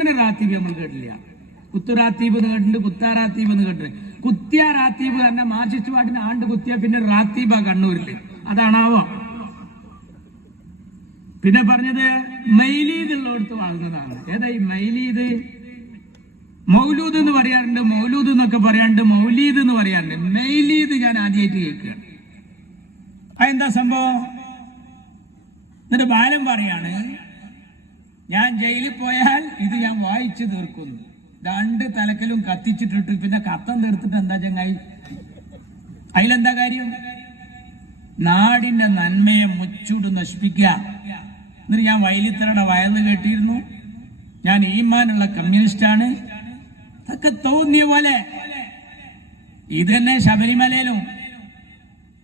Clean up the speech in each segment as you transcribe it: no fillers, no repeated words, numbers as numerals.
അങ്ങനെ റാത്തീബ് നമ്മൾ കേട്ടില്ല. കുത്തുറാത്തീബ് എന്ന് കേട്ടിട്ടുണ്ട്, കുത്താറാത്തീബ് എന്ന് കേട്ടിട്ടുണ്ട്. കുത്തിയ റാത്തീബ് തന്നെ മാർച്ചിസ്റ്റ് പാട്ടിന് ആണ്ട് കുത്തിയ പിന്നെ റാത്തീബ കണ്ണൂരില്, അതാണാവോ. പിന്നെ പറഞ്ഞത് മൈലീദ് ഉള്ളിടത്ത് വാങ്ങുന്നതാണ്. ഏതാ ഈ മൈലീദ്? മൗലൂദ് എന്ന് പറയാറുണ്ട്, മൗലൂദ് എന്നൊക്കെ പറയാറുണ്ട്, മൗലീദ് എന്ന് പറയാറുണ്ട്. മൈലീദ് ഞാൻ ആദ്യമായിട്ട് കേൾക്കുകയാണ്. അതെന്താ സംഭവം? എന്നിട്ട് ബാലൻ പറയാണ്, ഞാൻ ജയിലിൽ പോയാൽ ഇത് ഞാൻ വായിച്ചു തീർക്കുന്നു. 2 തലക്കലും കത്തിച്ചിട്ടിട്ട് പിന്നെ കത്തം തീർത്തിട്ട് എന്താ ചങ്ങായി? അതിലെന്താ കാര്യം? നാടിന്റെ നന്മയെ മുച്ചൂട് നശിപ്പിക്കുക. എന്നിട്ട് ഞാൻ വൈലിത്തറയുടെ വയല് കേട്ടിരുന്നു, ഞാൻ ഈമാനുള്ള കമ്മ്യൂണിസ്റ്റാണ്, അതൊക്കെ തോന്നിയ പോലെ. ഇത് തന്നെ ശബരിമലയിലും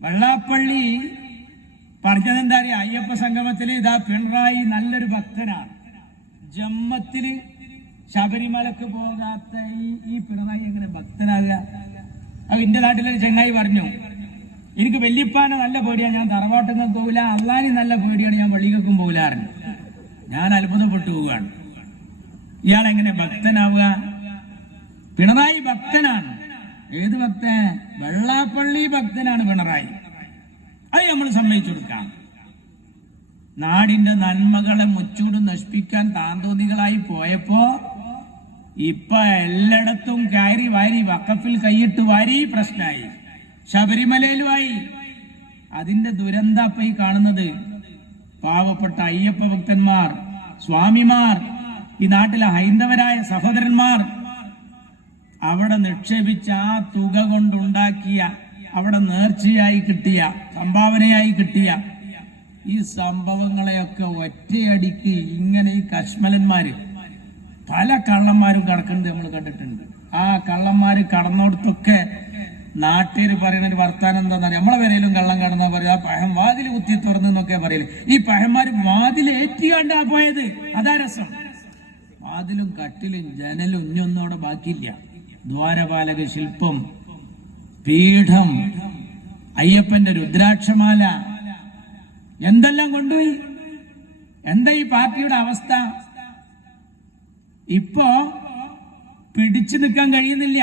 വെള്ളാപ്പള്ളി പറഞ്ഞതെന്താ അറിയാം? അയ്യപ്പ സംഗമത്തില് ഇതാ പിണറായി നല്ലൊരു ഭക്തനാണ്, ജമ്മത്തില് ശബരിമലക്ക് പോകാത്ത ഈ പിണറായി എങ്ങനെ ഭക്തനാകുക? അത് എന്റെ നാട്ടിലൊരു ചെങ്ങായി പറഞ്ഞു, എനിക്ക് വല്യപ്പാനെ നല്ല പേടിയാണ്, ഞാൻ തറവാട്ടൊന്നും പോകില്ല, അള്ളാനി നല്ല പേടിയാണ്, ഞാൻ വെളികൾക്കും പോകില്ലാറുണ്ട്. ഞാൻ അത്ഭുതപ്പെട്ടു പോവുകയാണ്. ഇയാളെങ്ങനെ ഭക്തനാവുക? പിണറായി ഭക്തനാണ്. ഏത് ഭക്തൻ? വെള്ളാപ്പള്ളി ഭക്തനാണ് പിണറായി. അത് നമ്മൾ സമ്മതിച്ചു കൊടുക്കാം. നാടിന്റെ നന്മകളെ മുച്ചൂട് നശിപ്പിക്കാൻ താന്തോന്നികളായി പോയപ്പോ ഇപ്പൊ എല്ലായിടത്തും കയറി വാരി, വഖഫിൽ കൈയിട്ട് വാരി പ്രശ്നമായി, ശബരിമലയിലുമായി. അതിന്റെ ദുരന്തപ്പ ഈ കാണുന്നത്. പാവപ്പെട്ട അയ്യപ്പ ഭക്തന്മാർ, സ്വാമിമാർ, ഈ നാട്ടിലെ ഹൈന്ദവരായ സഹോദരന്മാർ അവിടെ നിക്ഷേപിച്ച ആ തുക കൊണ്ടുണ്ടാക്കിയ, അവിടെ നേർച്ചയായി കിട്ടിയ, സംഭാവനയായി കിട്ടിയ ഈ സംഭവങ്ങളെയൊക്കെ ഒറ്റയടിക്ക് ഇങ്ങനെ ഈ കശ്മലന്മാര്, പല കള്ളന്മാരും കടക്കുന്നത് നമ്മൾ കണ്ടിട്ടുണ്ട്. ആ കള്ളന്മാര് കടന്നോടത്തൊക്കെ നാട്ടുകാർ പറയുന്ന ഒരു വർത്താനം എന്താണെന്ന് അറിയാം? നമ്മളെ വരയിലും കള്ളം കടന്നാ പറയുക, ആ പഴം വാതിൽ കുത്തി തുറന്നെന്നൊക്കെ പറയല്. ഈ പഴന്മാര് വാതിൽ ഏറ്റിയാണ്ടാ പോയത്. അതാ രസം. വാതിലും കട്ടിലും ജനലും ഇഞ്ഞൊന്നോടെ ബാക്കിയില്ല. ദ്വാരപാലക ശില്പം, പീഠം, അയ്യപ്പന്റെ രുദ്രാക്ഷമാല, എന്തെല്ലാം കൊണ്ടുപോയി. എന്താ ഈ പാർട്ടിയുടെ അവസ്ഥ? ഇപ്പോ പിടിച്ചു നിൽക്കാൻ കഴിയുന്നില്ല,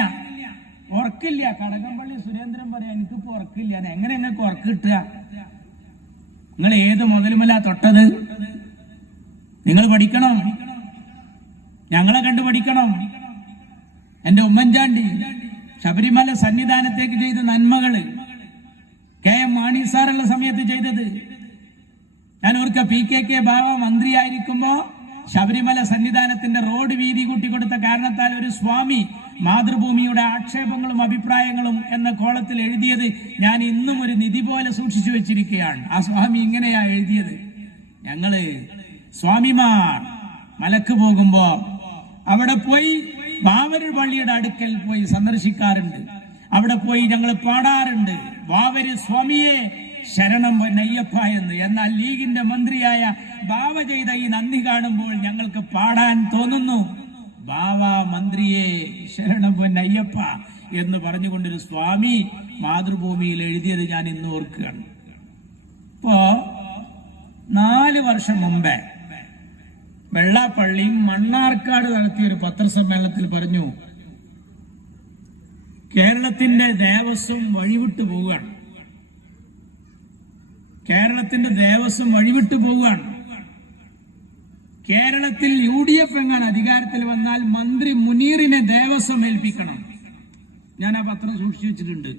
ഉറക്കില്ല. കടകംപള്ളി സുരേന്ദ്രൻ പറയാ, എനിക്കിപ്പോ ഉറക്കില്ല. എങ്ങനെ നിങ്ങൾക്ക് ഉറക്ക് കിട്ടുക? നിങ്ങൾ ഏത് മുതലുമല്ല തൊട്ടത്? നിങ്ങൾ പഠിക്കണം, ഞങ്ങളെ കണ്ടു പഠിക്കണം. എന്റെ ഉമ്മൻചാണ്ടി ശബരിമല സന്നിധാനത്തേക്ക് ചെയ്ത നന്മകള്, KM മാണി സാറുള്ള സമയത്ത് ചെയ്തത് ഞാൻ ഓർക്ക. PKK ബാവ മന്ത്രിയായിരിക്കുമ്പോ ശബരിമല സന്നിധാനത്തിന്റെ റോഡ് വീതി കൂട്ടിക്കൊടുത്ത കാരണത്താൽ ഒരു സ്വാമി മാതൃഭൂമിയുടെ ആക്ഷേപങ്ങളും അഭിപ്രായങ്ങളും എന്ന കോളത്തിൽ എഴുതിയത് ഞാൻ ഇന്നും ഒരു നിധി പോലെ സൂക്ഷിച്ചു വെച്ചിരിക്കുകയാണ്. ആ സ്വാമി ഇങ്ങനെയാ എഴുതിയത്: ഞങ്ങള് സ്വാമിമാർ മലക്ക് പോകുമ്പോ അവിടെ പോയി ബാവര് പള്ളിയുടെ അടുക്കൽ പോയി സന്ദർശിക്കാറുണ്ട്. അവിടെ പോയി ഞങ്ങൾ പാടാറുണ്ട്, വാവര് സ്വാമിയെ ശരണം പൊന്നയ്യപ്പ എന്ന്. എന്നാൽ ലീഗിന്റെ മന്ത്രിയായ ബാവ ചെയ്ത ഈ നന്ദി കാണുമ്പോൾ ഞങ്ങൾക്ക് പാടാൻ തോന്നുന്നു, ബാവ മന്ത്രിയെ ശരണം പൊന്നയ്യപ്പ എന്ന് പറഞ്ഞുകൊണ്ടൊരു സ്വാമി മാതൃഭൂമിയിൽ എഴുതിയത് ഞാൻ ഇന്ന് ഓർക്കുകയാണ്. ഇപ്പോ 4 വർഷം മുമ്പേ വെള്ളാപ്പള്ളി മണ്ണാർക്കാട് നടത്തിയ ഒരു പത്രസമ്മേളനത്തിൽ പറഞ്ഞു, കേരളത്തിന്റെ ദേവസ്വം വഴിവിട്ടു പോവുകയാണ്. കേരളത്തിന്റെ ദേവസ്വം വഴിവിട്ടു പോവുകയാണ്. കേരളത്തിൽ UDF എങ്ങാൻ അധികാരത്തിൽ വന്നാൽ മന്ത്രി മുനീറിനെ ദേവസ്വം ഏൽപ്പിക്കണം. ഞാൻ ആ പത്രം സൂക്ഷിച്ചു വെച്ചിട്ടുണ്ട്.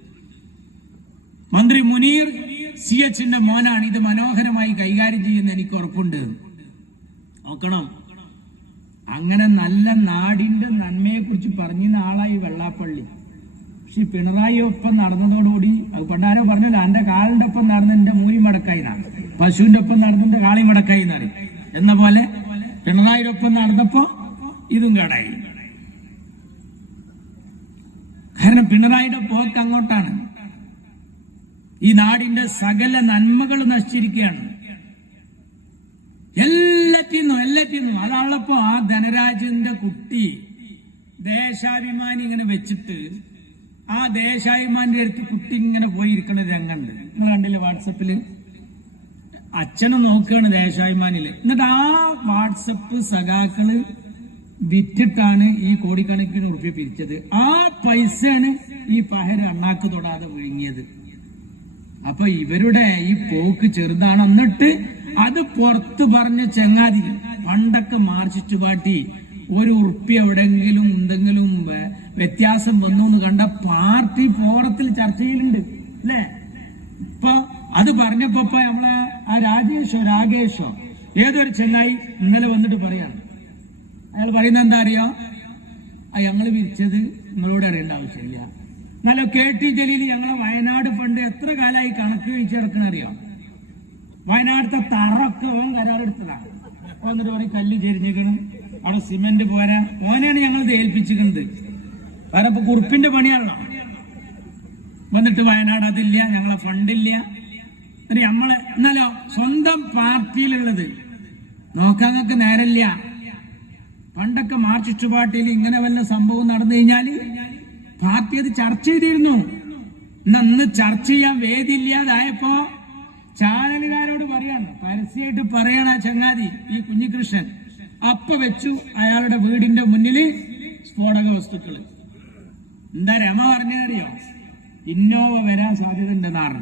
മന്ത്രി മുനീർ CHന്റെ മോനാണ്. ഇത് മനോഹരമായി കൈകാര്യം ചെയ്യുന്ന എനിക്ക് ഉറപ്പുണ്ട്. നോക്കണം. അങ്ങനെ നല്ല നാടിന്റെ നന്മയെ കുറിച്ച് പറഞ്ഞിരുന്ന ആളായി വെള്ളാപ്പള്ളി. പക്ഷെ പിണറായി ഒപ്പം നടന്നതോടുകൂടി, അത് പണ്ടാരോ പറഞ്ഞല്ലോ, എന്റെ കാലിന്റെ ഒപ്പം നടന്ന എന്റെ മൂരി മടക്കായി എന്നാണ്, പശുവിന്റെ ഒപ്പം നടന്നെന്റെ കാളി മടക്കായി എന്നാണ് എന്ന പോലെ പിണറായിയുടെ ഒപ്പം നടന്നപ്പോ ഇതും കേടായി. കാരണം പിണറായിയുടെ പോക്ക് അങ്ങോട്ടാണ്. ഈ നാടിന്റെ സകല നന്മകൾ നശിച്ചിരിക്കുകയാണ്. എല്ലാറ്റിന്നും അതാണപ്പോ ആ ധനരാജന്റെ കുട്ടി ദേശാഭിമാനി ഇങ്ങനെ വെച്ചിട്ട് ആ ദേശാഭിമാനിന്റെ അടുത്ത് കുട്ടി ഇങ്ങനെ പോയിരിക്കുന്ന രംഗമുണ്ട്. നിങ്ങൾ കണ്ടില്ലേ വാട്സപ്പില്? അച്ഛനും നോക്കുകയാണ് ദേശാഭിമാനില്. എന്നിട്ട് ആ വാട്സപ്പ് സഖാക്കള് വിറ്റിട്ടാണ് ഈ കോടിക്കണക്കിന് ഉറുപ്പ്യ പിരിച്ചത്. ആ പൈസയാണ് ഈ പഹര അണ്ണാക്ക് തൊടാതെ വിഴുങ്ങിയത്. അപ്പൊ ഇവരുടെ ഈ പോക്ക് ചെറുതാണ്. എന്നിട്ട് അത് പുറത്ത് പറഞ്ഞ ചങ്ങാതി പണ്ടൊക്കെ മാർച്ചിച്ചു പാട്ടി ഒരു ഉറുപ്പ്യ എവിടെങ്കിലും എന്തെങ്കിലും വ്യത്യാസം വന്നു എന്ന് കണ്ട പാർട്ടി ഫോറത്തിൽ ചർച്ച ചെയ്യലുണ്ട് അല്ലേ? ഇപ്പൊ അത് പറഞ്ഞപ്പോ നമ്മളെ ആ രാഗേഷോ ഏതൊരു ചെങ്ങായി ഇന്നലെ വന്നിട്ട് പറയാണ്. അയാൾ പറയുന്നത് എന്താ അറിയോ? ഞങ്ങൾ വിരിച്ചത് നിങ്ങളോട് അറിയേണ്ട ആവശ്യമില്ല. നല്ല KT ജലീൽ ഞങ്ങളെ വയനാട് ഫണ്ട് എത്ര കാലമായി കണക്ക് കഴിച്ച് കിടക്കണ അറിയോ? വയനാട്ടിലത്തെ തറൊക്കെ ഓൻ കരാറെടുത്തതാണ്. വന്നിട്ട് പറയും കല്ല് ചെരിഞ്ഞിക്കണം, അവിടെ സിമെന്റ് പോരാ. ഓനെയാണ് ഞങ്ങൾ ഏൽപ്പിച്ചിരിക്കുന്നത്. കാരണം ഇപ്പൊ കുറുപ്പിന്റെ പണിയാണല്ലോ. വന്നിട്ട് വയനാട് അതില്ല, ഞങ്ങളെ ഫണ്ടില്ല. നമ്മളെ എന്നാലോ സ്വന്തം പാർട്ടിയിലുള്ളത് നോക്കാനൊക്കെ നേരമില്ല. പണ്ടൊക്കെ മാർക്സിസ്റ്റ് പാർട്ടിയിൽ ഇങ്ങനെ വല്ല സംഭവം നടന്നു കഴിഞ്ഞാൽ പാർട്ടി അത് ചർച്ച ചെയ്തിരുന്നു. ഇന്ന് ചർച്ച ചെയ്യാൻ വേദിയില്ലാതായപ്പോ ചാനലുകാരോട് പറയാണ്, പരസ്യമായിട്ട് പറയണ ചങ്ങാതി ഈ കുഞ്ഞികൃഷ്ണൻ അപ്പൊ വെച്ചു അയാളുടെ വീടിന്റെ മുന്നില് സ്ഫോടക വസ്തുക്കള്. എന്താ രമ പറഞ്ഞറിയോ? ഇന്നോവ വരാൻ സാധ്യത ഉണ്ടെന്നാണ്.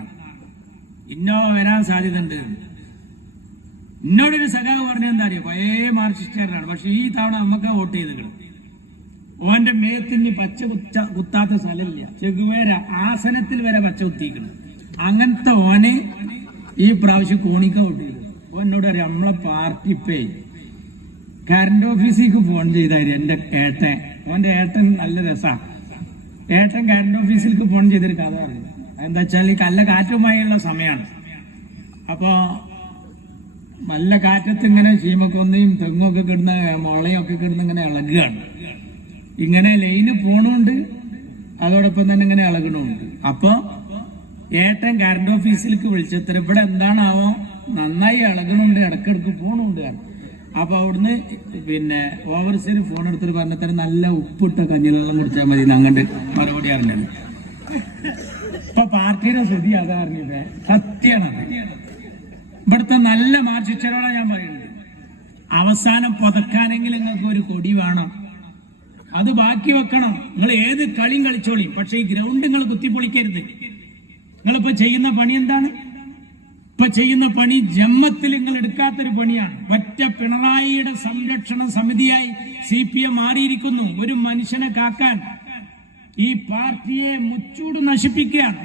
ഇന്നോവ വരാൻ സാധ്യത ഉണ്ട്. എന്നോടൊരു സഖാവ് പറഞ്ഞ എന്താ അറിയോ? പഴയ മാർക്സിസ്റ്റുകാരനാണ്, പക്ഷെ ഈ തവണ നമുക്ക് വോട്ട് ചെയ്ത്. ഓന്റെ മേത്തിന് പച്ച കുത്താത്ത സ്ഥലമില്ല. ചെഗുവേര ആസനത്തിൽ വരെ പച്ച കുത്തിക്കണം. അങ്ങനത്തെ ഓനെ ഈ പ്രാവശ്യം കോണിക്ക വോട്ട് ചെയ്തു. ഓനോട് അറിയാം, നമ്മളെ പാർട്ടി ഇപ്പേ കറണ്ട് ഓഫീസിലേക്ക് ഫോൺ ചെയ്തായിരുന്നു. എന്റെ ഏട്ടൻ, ഓന്റെ ഏട്ടൻ നല്ല രസാ. ഏട്ടൻ കറണ്ട് ഓഫീസിലേക്ക് ഫോൺ ചെയ്തൊരു കഥ പറഞ്ഞു. എന്താ വെച്ചാൽ ഈ കല്ല കാറ്റുമായുള്ള സമയമാണ്. അപ്പോ നല്ല കാറ്റത്ത് ഇങ്ങനെ ചീമക്കൊന്നയും തെങ്ങൊക്കെ കിടന്ന് മുളയൊക്കെ കിടന്ന് ഇങ്ങനെ ഇളകുകയാണ്. ഇങ്ങനെ ലൈന് പോണുണ്ട്, അതോടൊപ്പം തന്നെ ഇങ്ങനെ ഇളകണുണ്ട്. അപ്പൊ ഏട്ടൻ കറണ്ട് ഓഫീസിലേക്ക് വിളിച്ചത്ര ഇവിടെ എന്താണാവോ നന്നായി ഇളകണുണ്ട്, ഇടക്കിടക്ക് പോണുണ്ട്. അപ്പൊ അവിടുന്ന് പിന്നെ ഓവർസീൽ ഫോൺ എടുത്തിട്ട് പറഞ്ഞത്ര നല്ല ഉപ്പിട്ട കഞ്ഞിലെള്ളം കുടിച്ചാൽ മതി അങ്ങോട്ട് മറുപടി അറിഞ്ഞത്. ഇപ്പൊ പാർട്ടിയുടെ സ്ഥിതി അതാ അറിഞ്ഞത്. സത്യമാണ്. ഇവിടുത്തെ നല്ല മാർക്സിസ്റ്റുകാരോടാണ് ഞാൻ പറയുന്നത്, അവസാനം പുതക്കാനെങ്കിലും നിങ്ങൾക്ക് ഒരു കൊടി വേണം. അത് ബാക്കി വെക്കണം. നിങ്ങൾ ഏത് കളിയും കളിച്ചോളി, പക്ഷെ ഈ ഗ്രൗണ്ട് നിങ്ങൾ കുത്തിപ്പൊളിക്കരുത്. നിങ്ങളിപ്പോ ചെയ്യുന്ന പണി എന്താണ്? ഇപ്പൊ ചെയ്യുന്ന പണി ജമ്മത്തിൽ നിങ്ങൾ എടുക്കാത്തൊരു പണിയാണ്. ഒറ്റ പിണറായിയുടെ സംരക്ഷണ സമിതിയായി CPM മാറിയിരിക്കുന്നു. ഒരു മനുഷ്യനെ കാക്കാൻ ഈ പാർട്ടിയെ മുച്ചൂട് നശിപ്പിക്കുകയാണ്.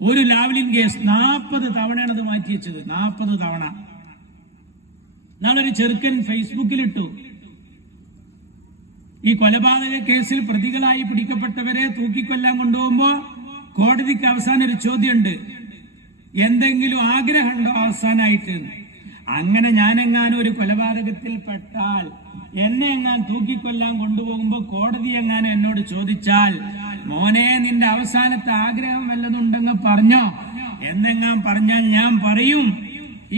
ഒരു ലാവ്ലിൻ കേസ് 40 തവണയാണ് അത് മാറ്റി വെച്ചത്. 40 തവണ. നാളൊരു ചെറുക്കൻ ഫേസ്ബുക്കിലിട്ടു, ഈ കൊലപാതക കേസിൽ പ്രതികളായി പിടിക്കപ്പെട്ടവരെ തൂക്കിക്കൊല്ലാൻ കൊണ്ടുപോകുമ്പോ കോടതിക്ക് അവസാനം ഒരു ചോദ്യമുണ്ട്, എന്തെങ്കിലും ആഗ്രഹമുണ്ടോ അവസാനായിട്ട്? അങ്ങനെ ഞാനെങ്ങാനും ഒരു കൊലപാതകത്തിൽ പെട്ടാൽ എന്നെ എങ്ങാൻ തൂക്കിക്കൊല്ലാൻ കൊണ്ടുപോകുമ്പോ കോടതി എങ്ങാനും എന്നോട് ചോദിച്ചാൽ, മോനെ നിന്റെ അവസാനത്തെ ആഗ്രഹം വല്ലതുണ്ടെന്ന് പറഞ്ഞോ എന്നെങ്ങാൻ പറഞ്ഞാൽ ഞാൻ പറയും,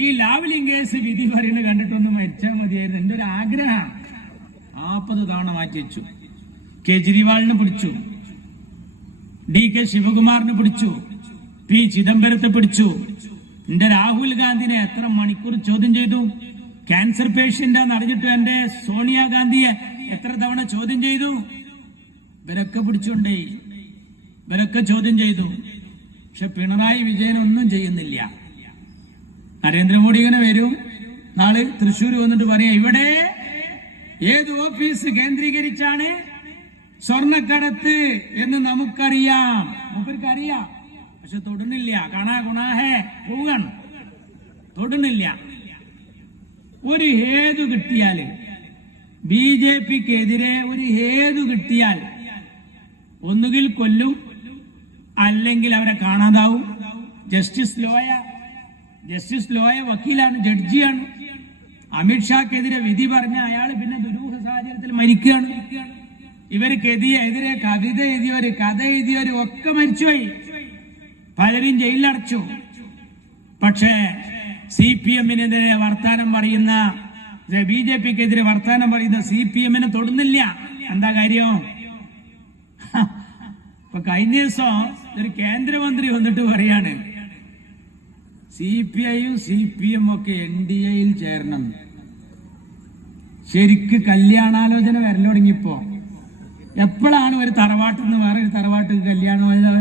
ഈ ലാവ്ലിൻ കേസ് വിധി പറയുന്നത് കണ്ടിട്ടൊന്ന് മരിച്ചാൽ മതിയായിരുന്നു. എന്റെ ഒരു ആഗ്രഹം. 40 തവണ മാറ്റി വെച്ചു. കേജ്രിവാളിന് പിടിച്ചു, DK ശിവകുമാറിന് പിടിച്ചു, P ചിദംബരത്തെ പിടിച്ചു. എന്റെ രാഹുൽ ഗാന്ധിനെ എത്ര മണിക്കൂർ ചോദ്യം ചെയ്തു. ക്യാൻസർ പേഷ്യന്റാന്ന് അറിഞ്ഞിട്ട് എന്റെ സോണിയാഗാന്ധിയെ എത്ര തവണ ചോദ്യം ചെയ്തു. ഇവരൊക്കെ പിടിച്ചുകൊണ്ടേ, ഇവരൊക്കെ ചോദ്യം ചെയ്തു. പക്ഷെ പിണറായി വിജയൻ ഒന്നും ചെയ്യുന്നില്ല. നരേന്ദ്രമോദി ഇങ്ങനെ വരും, നാളെ തൃശ്ശൂർ വന്നിട്ട് പറയാ ഇവിടെ ഏത് ഓഫീസ് കേന്ദ്രീകരിച്ചാണ് സ്വർണ്ണക്കടത്ത് എന്ന് നമുക്കറിയാം. മൂപ്പർക്കറിയാം, പക്ഷെ തൊടുന്നില്ല. കാണാ ഗുണാഹേ പോവാണ്, തൊടുന്നില്ല. ഒരു ഹേതു കിട്ടിയാല്, BJPക്കെതിരെ ഒരു ഹേതു കിട്ടിയാൽ ഒന്നുകിൽ കൊല്ലും, അല്ലെങ്കിൽ അവരെ കാണാതാവും. ജസ്റ്റിസ് ലോയ വക്കീലാണ്, ജഡ്ജിയാണ്. അമിത്ഷാക്കെതിരെ വിധി പറഞ്ഞ അയാൾ പിന്നെ ദുരൂഹ സാഹചര്യത്തിൽ മരിക്കുകയാണ്. ഇവർക്കെതിരെ കവിത എഴുതിയവര്, കഥ എഴുതിയവര് ഒക്കെ മരിച്ചുപോയി. പലരും ജയിലിലടച്ചു. പക്ഷേ CPMനെതിരെ വർത്താനം പറയുന്ന, BJPക്കെതിരെ വർത്താനം പറയുന്ന CPMനെ തൊടുന്നില്ല. എന്താ കാര്യം? ഇപ്പൊ കഴിഞ്ഞ ദിവസം ഒരു കേന്ദ്രമന്ത്രി വന്നിട്ട് പറയാണ്, CPIയും CPM ഒക്കെ NDAയിൽ ചേരണം. ശരിക്ക് കല്യാണാലോചന വരലൊടുങ്ങിപ്പോ. എപ്പോഴാണ് ഒരു തറവാട്ടിൽ നിന്ന് വേറെ ഒരു തറവാട്ടിൽ കല്യാണ ആലോചന